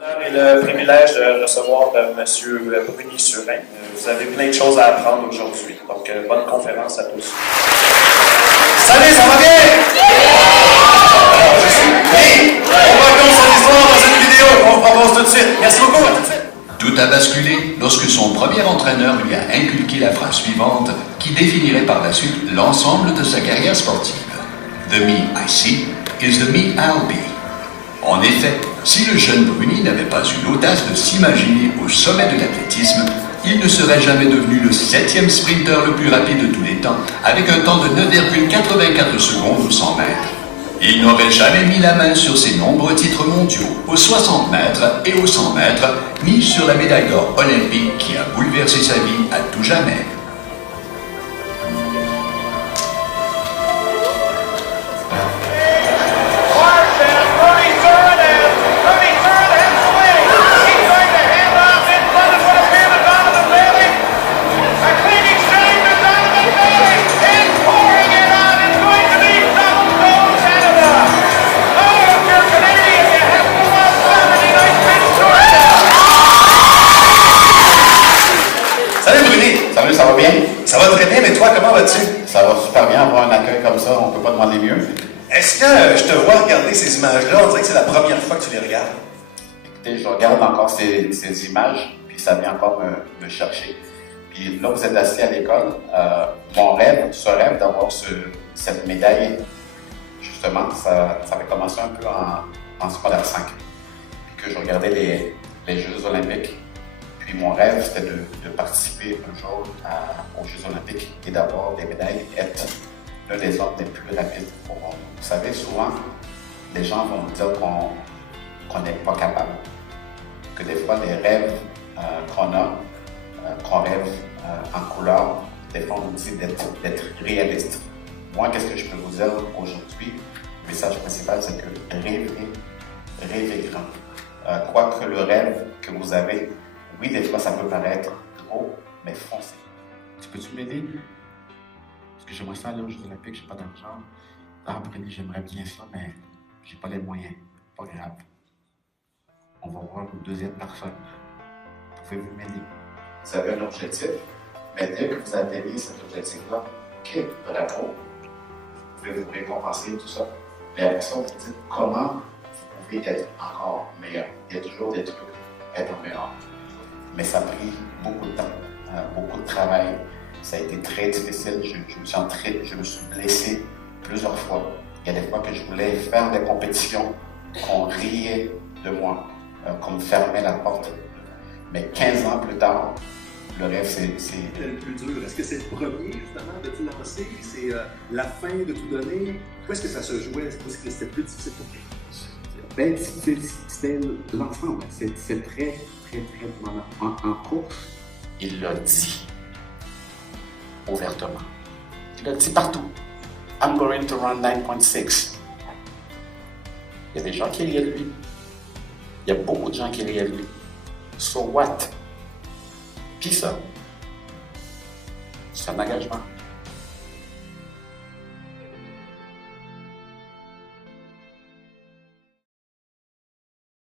L'honneur et le privilège de recevoir M. Bruni Surin. Vous avez plein de choses à apprendre aujourd'hui. Donc, bonne conférence à tous. Salut, ça va bien? Oui, on raconte son histoire dans une vidéo qu'on vous propose tout de suite. Merci beaucoup, à tout de suite. Tout a basculé lorsque son premier entraîneur lui a inculqué la phrase suivante qui définirait par la suite l'ensemble de sa carrière sportive. The me I see is the me I'll be. En effet, si le jeune Bruni n'avait pas eu l'audace de s'imaginer au sommet de l'athlétisme, il ne serait jamais devenu le 7e sprinter le plus rapide de tous les temps, avec un temps de 9,84 secondes aux 100 mètres. Il n'aurait jamais mis la main sur ses nombreux titres mondiaux aux 60 mètres et aux 100 mètres, ni sur la médaille d'or olympique qui a bouleversé sa vie à tout jamais. Salut, ça va bien? Ça va très bien, mais toi, comment vas-tu? Ça va super bien, avoir un accueil comme ça, on peut pas demander mieux. Est-ce que je te vois regarder ces images-là? On dirait que c'est la première fois que tu les regardes. Écoutez, je regarde encore ces images, puis ça vient encore me chercher. Puis là, vous êtes assis à l'école. Mon rêve, ce rêve d'avoir cette médaille, justement, ça avait commencé un peu en secondaire 5. Puis que je regardais les Jeux olympiques. Puis mon rêve, c'était de participer un jour aux Jeux olympiques et d'avoir des médailles et être l'un des hommes les plus rapides au monde. Vous savez, souvent, les gens vont nous dire qu'on n'est pas capable, que des fois, les rêves qu'on rêve en couleur, des fois, on nous dit d'être réaliste. Moi, qu'est-ce que je peux vous dire aujourd'hui? Le message principal, c'est que rêvez grand. Quoi que le rêve que vous avez, oui, des fois, ça peut paraître gros, mais foncez. Tu peux-tu m'aider? Parce que j'aimerais ça aller aux Jeux olympiques, j'ai pas d'argent. Ah, Bruni, j'aimerais bien ça, mais j'ai pas les moyens. Pas grave. On va voir une deuxième personne. Pouvez-vous m'aider? Vous avez un objectif, mais dès que vous atteignez cet objectif-là, ok, bravo. Vous pouvez vous récompenser, tout ça. Mais après ça, vous dites comment vous pouvez être encore meilleur. Il y a toujours des trucs à être meilleur. Mais ça a pris beaucoup de temps, beaucoup de travail. Ça a été très difficile. Je me suis blessé plusieurs fois. Il y a des fois que je voulais faire des compétitions, qu'on riait de moi, qu'on me fermait la porte. Mais 15 ans plus tard, le rêve, c'est... Le plus dur, est-ce que c'est le premier, justement, de tout lancer? C'est la fin de tout donner? Où est-ce que ça se jouait? Est-ce que c'était plus difficile pour toi? Ben, c'était l'ensemble. C'est très en course. Il l'a dit ouvertement. Il l'a dit partout. I'm going to run 9.6. Il y a des gens qui rient de lui. Il y a beaucoup de gens qui rient de lui. So what? Puis ça, c'est un engagement.